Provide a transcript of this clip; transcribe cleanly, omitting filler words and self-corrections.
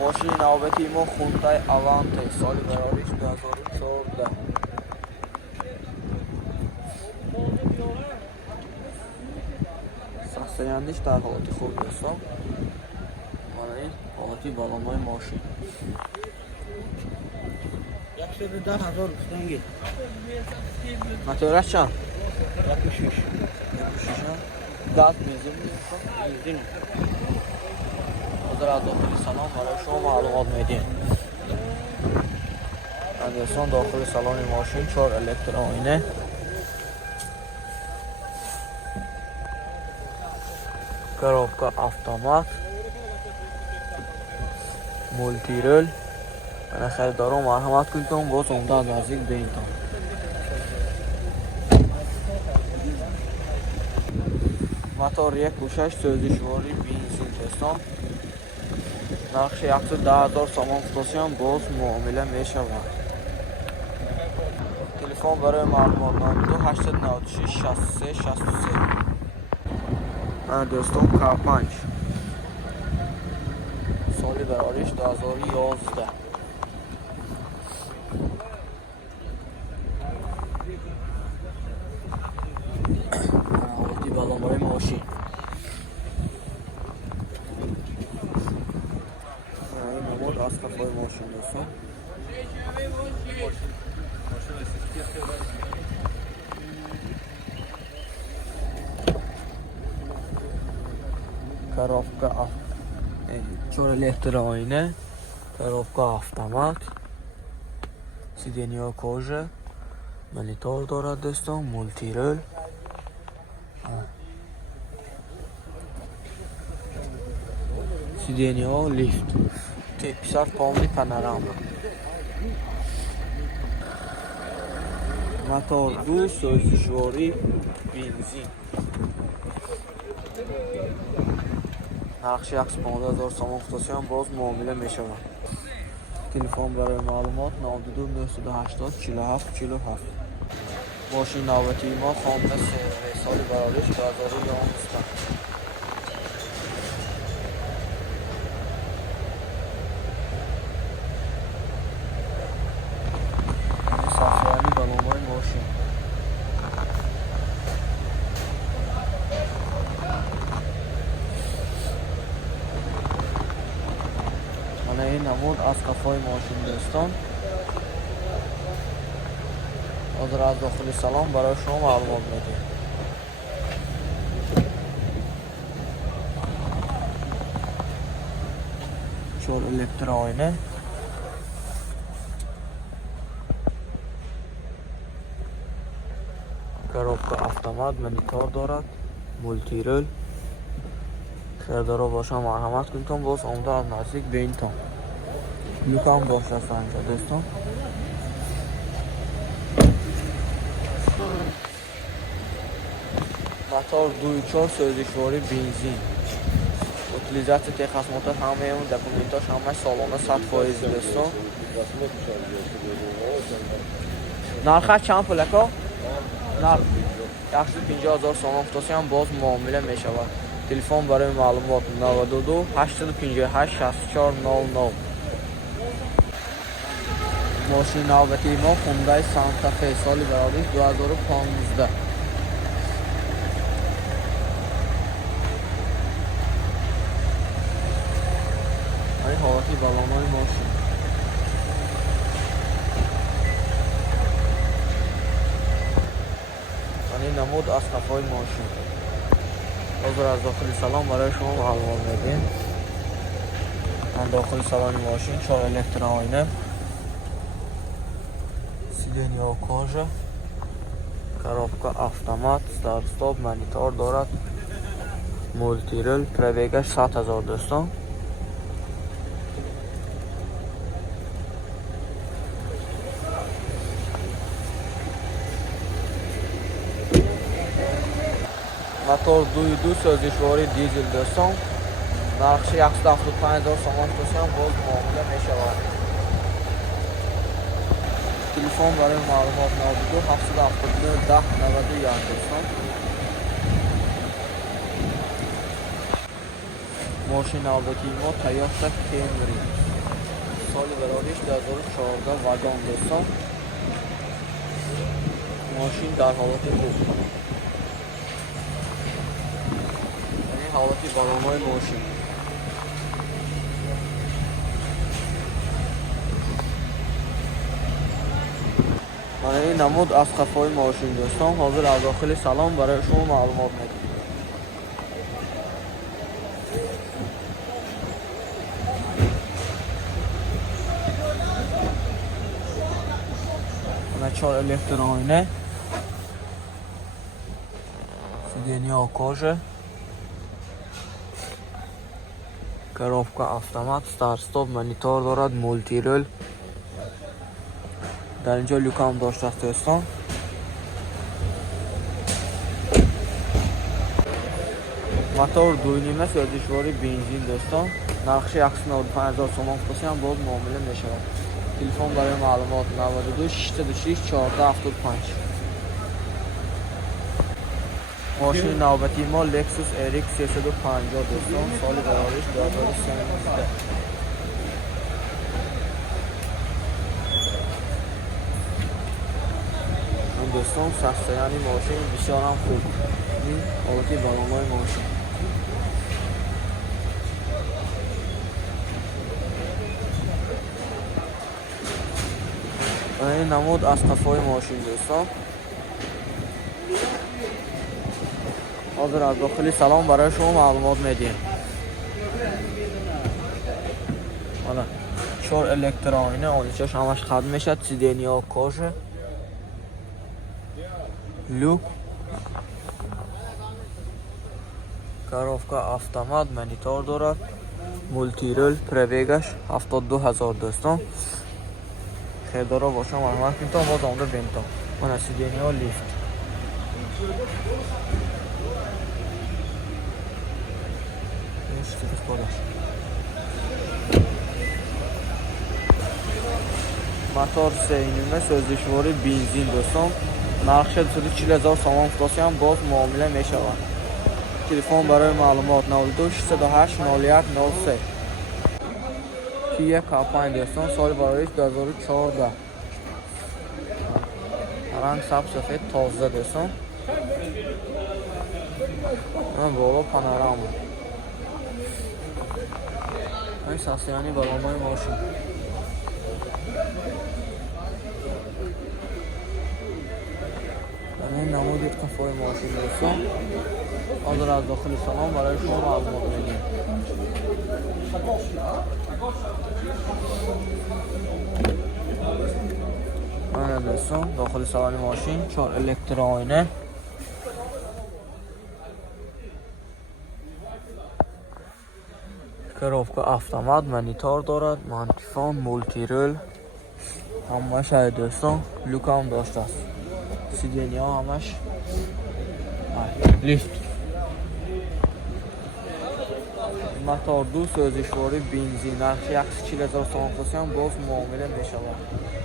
ماشین نوبتی ما خوندای اوانته سال براریش 2014 سخصیندیش در حالت خوب دوستان. این حالتی بالامای ماشین 110,000 بستانگی ماتورش چند؟ 106 گاز بنزین بنزین حاضر از داخل سالن برای شما معلومات میدیم. دوستان داخل سالن ماشین 4 الکترو آینه، коробка автомат، مولتی رول. من خریدارم مرحمت کنید باز عمده از نزدیک ببینید. موتور 1.6 سوزشواری بنزین دوستان. نرخ 110,000 سامان فتاسیان باز معامله میشود. تلفن برای معلومات 92 896 63 63. دوستان کارپنج سالی براریش 2011 حالتی بالامای ماشین. این نمود از کفای ماشین دوستان. коробка 4 الکترو آینه، коробка автомат، سیدنیا کاژه، مانیتور دارد دوستان، مولتی رول، سیدنیا لیفت، تیپیسار پاملی پانوراما. موتور 2 سوزشواری بنزین. نقش 115,000 سامان فتاسیان باز معامله می شود. تلفن برای معلومات 92 980 47 47. ماشین نوبتی ما خانه سرویس سال براریش 2011. صفحه‌ای بالامای ماشین. این نمود از کفای ماشین دوستان. حاضر از داخل سالن برای شما معلومات میدیم. 4 الکترو آینه، коробка автомат، مانیتور دارد، مولتی رول. خیردارا باشم مرحمت کنید باز عمده از نزدیک ببینید. لوکم باشه از اینجا دوستان. موتور 2.4 سوزشواری بنزین. utilizatsiya texasmotor hamma eun dokumentosh hamma salona 100% دوستان. نرخش چند پولکا؟ نرخ 150,000 سامان فتاسیان باز معامله می شود. تلفن برای معلومات 92 858 64 00. ماشین نوبتی ما خوندای سانتا فی سال براریش 2015. این حالتی بالامای ماشین. این نمود از کفای ماشین. حاضر از داخل سالن برای شما معلومات میدیم. من داخل سالن ماشین 4 الکترو آینه، سیدنیا کاژه، коробка автомат، старт стоп، مانیتور دارد، مولتی رول. پرویگش 100,000 دوستان. موتور 2.2 سوزشواری دیزل دوستان. نرخش 175,000 سامان فتاسیان باز معامله می شود. تلفن برای معلومات 92 779 10 91 دوستان. ماشین نوبتی ما تویوتا کمری، سال براریش 2014 واگن دوستان. ماشین در حالت خوب، یعنی حالتی بالامای ماشین. این نمود از قفای ماشین دوستان. حاضر از داخل سلام برای شما معلومات میدم. و 4 الکترونیه، سیدینی آکاژه، коробка автомат، старт стоп، монитор دارد، مولتی رول. در اینجا لوک هم داشته است دوستان. موتور 2.5 سوزشواری بنزین دوستان. نقشه 195,000 تومان فروشی هم باز معامله می شود. تلفن برای معلومات 92 606 1475. ماشین نوبتی ما لکسوس RX 350 دوستان. سال براریش 2013. دوستان سخته، یعنی ماشین بسیار هم خوب. این حالتی بالامای ماشین. این نمود از قفای ماشین دوستان. حاضر از داخلی سلام برای شما معلومات میدیم. حالا 4 الکترونیه، آنیچاش همش خد میشد، سیدینی آکاژه، لوک، коробка автомат، монитор دارد، مولتی رول، پرویگش 72,000 دوستان. خیلی داره باشم مرحمت میتونم باز آمده بینتام. من از سیدینی ها لیفت. موتور 3.5 سوزشواری بنزین دوستان. نقش 240,000 تومان فروشی هم باز معامله می شود. تلفن برای معلومات 92 608 01 03. کیا کاپاین دوستان. سال براریش 2014. رنگ سبز سفید تازه دوستان. من بالا پانوراما. این ساسیانی بالامای ماشین. این نمود قفای ماشین دوستان. حاضر از داخل سلام برای شما معلومات میدیم. این دوستان داخل سوار ماشین 4 الکترونیه، коробка автомат، монитор دارد، مانتیفون، مولتی رول همش های دوستان. لوک هم داشته است. سیدینی ها همش لیفت. موتور 2 سوزشواری بنزین. نقش 140,000 تومان فروشی هم باز معامله می شود.